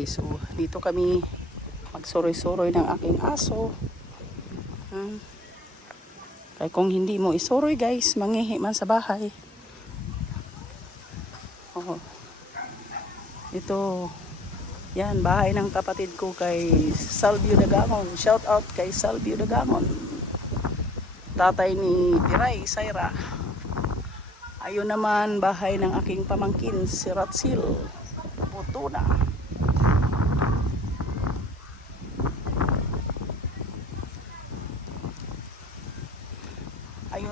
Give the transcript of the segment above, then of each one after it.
guys. So, dito kami magsuroy-suroy ng aking aso. Hmm. Kaya kung hindi mo isuroy guys, mangihi man sa bahay. Oo. Ito, yan, bahay ng kapatid ko kay Salvio Dagamon. Shout out kay Salvio Dagamon. Tatay ni Piray, Saira. Ayun naman, bahay ng aking pamangkin, si Ratsil. Putuna.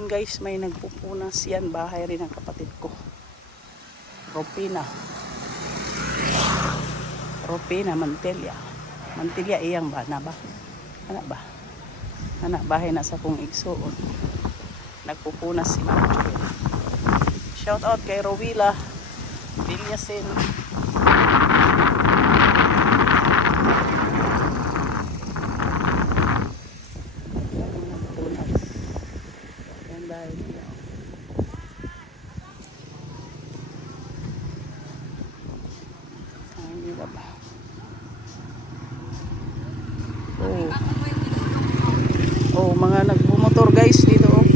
Guys, may nagpupunas yan. Bahay rin ng kapatid ko. Ropina. Ropina, Mantelia. Mantelia iyang ba? Na ba? Ano ba? Anak, bahay na sa kong igsoon. Nagpupunas si Mama. Shout out kay Rowila. Vilyasin. Nagpupunas. Hindi ba ba? Oh. Oh, mga nagbumotor guys dito oh.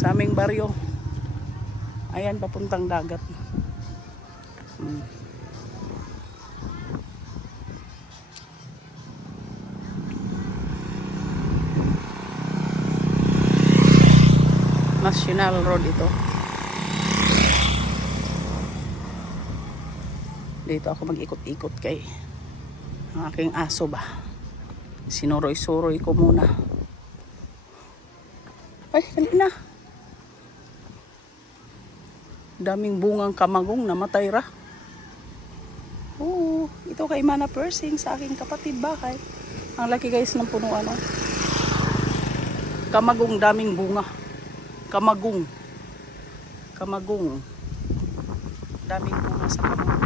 Sa aming baryo. Ayan, papuntang dagat. National Road ito. Dito ako mag-ikot-ikot kay ang aking aso ba. Sinuroy-suroy ko muna. Ay, dali na. Daming bungang kamagong namatay ra. Oo, ito kay Mana Persing sa aking kapatid bahay. Ang laki guys ng punuan. Oh. Kamagong daming bunga. Kamagong. Kamagong. Daming bunga sa kamagong.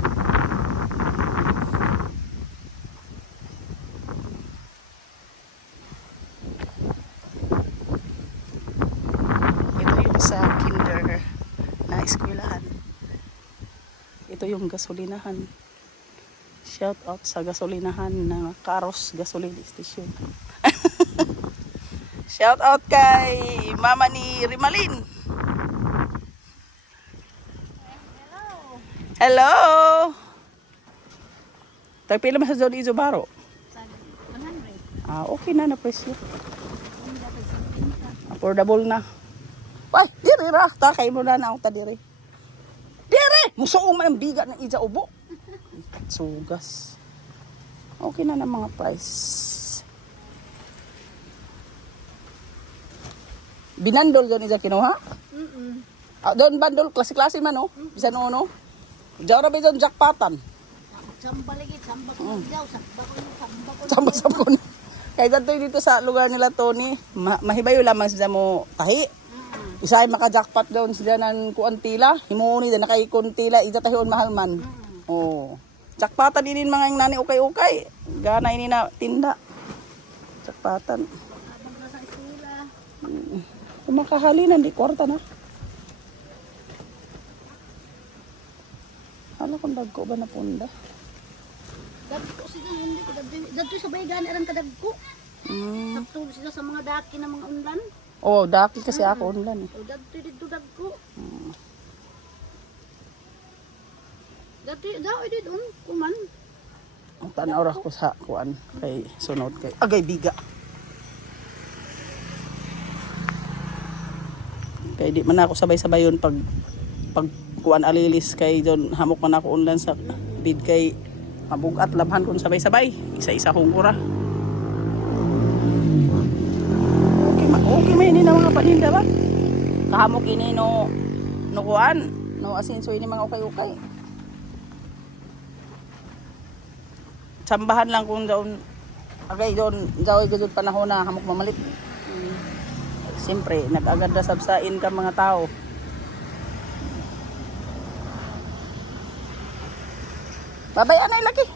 Ito yung sa kinder na eskwelahan. Ito yung gasolinahan. Shout out sa gasolinahan na Karos Gasoline Station. Shout out kay mama ni Rimalin. Hello. Tagpila mo sa Zone Izubaro. Ah, okay na na presyo. Affordable na. Ay, diri ra. Takay mo na na ta diri. Diri! Musuong ang biga ng ija ubo. Sugas. Okay na na mga price. Binandol yun ija kinuha? Mm-mm. Ah, doon bandol, klase-klase man oh. Bisan ano. Diyaw na ba doon jackpotan? Samba lagi, samba ko Mm. daw, samba ko yung samba ko. Samba-sampun. Kaya ganito dito sa lugar nila Tony, ma mahibayo lamang sila mo tahi. Mm-mm. Isa ay maka-jackpot doon sila ng kuantila. Himuni na nakay kuntila, ida tahon mahal man. Oh. Jackpotan din mga yung nani ukay-ukay. Gana ini na tinda. Jackpotan. Habang nasa eskwela. Kung makahalinan, di kwarta na. Hala kung dagko ba na punda. Dagko sila, hindi ko dagko. Dagko sa bayagan, arang kadagko. Mm. Sakto sila sa mga daki ng mga unlan. Oh, daki kasi ako unlan eh. O dagto dito dagko. Dati, daw, edi doon, kuman. Ang tanaw ko sa kuan kay sunod kay agay biga. Kay di man ako sabay-sabayon pag pag kuan alilis kay don hamok man ako unlan sa bid kay mabugat labhan kon sabay-sabay. Isa-isa kong ura. Okay, ma okay may ini na mga paninda ba? Kahamok ini no no kuan, no asinso ini mga ukay-ukay. Sambahan lang kung doon agay doon jaway gud panahon na hamok mamalit. Siyempre, nag-agad na sabsain ka mga tao. Babay anay laki.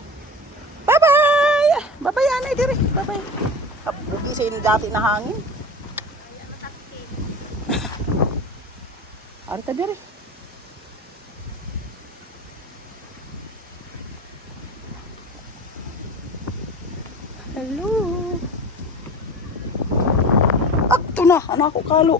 Bye-bye. Babay anay diri. Bye-bye. Bugi sa ini dati na hangin. Arta diri. Hello. Na, anak ko kalo.